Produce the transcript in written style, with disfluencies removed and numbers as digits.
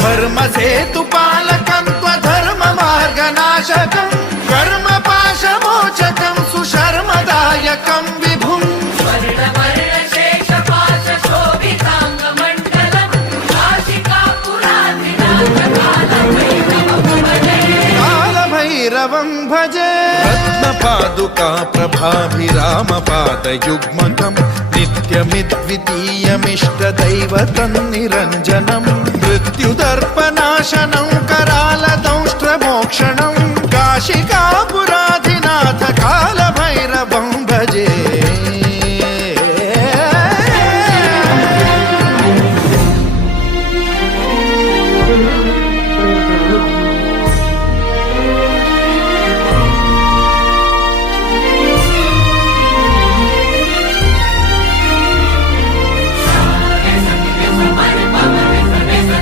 धर्मसेतुपालकं त्वधर्ममार्गनाशकं कर्मपाशमोचकं सुशर्मदायकं विभुम् कालभैरवं भजे रत्नपादुका प्रभाभिरामपादयुग्मकं नित्यमिद्वितीयमिष्टदैवतं निरञ्जनं मृत्युदर्पनाशनं